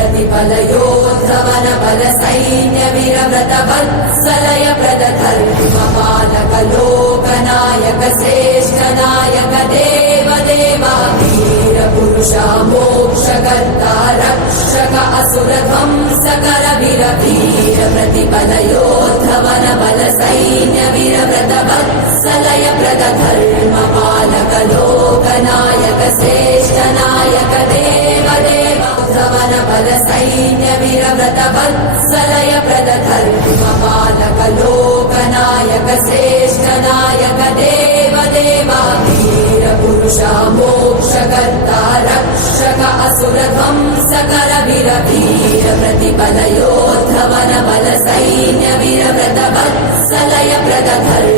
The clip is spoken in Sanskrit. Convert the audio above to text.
प्रतिफलयोद्धवन बल सैन्य वीरव्रत वत्सलय प्रद धर्म पालक लोकनायक श्रेष्ठ नायक देव देवा वीर पुरुष मोक्षकर्ता रक्षक असुर ध्वंसकर वीर वीर प्रतिफलयोद्धवन बल सैन्य वीरव्रत वत्सलय प्रद धर्म पालक लोकनायक श्रेष्ठ नायक देव देवा धवन बल सैन्य वीरव्रत वत्सलय प्रद धर्म पालक लोकनायक श्रेष्ठ नायक देव देवा वीर पुरुष मोक्षकर्ता रक्षक असुर ध्वंसकर वीर वीर प्रतिफलयोद्धवन बल सैन्य वीरव्रत वत्सलय प्रद धर्म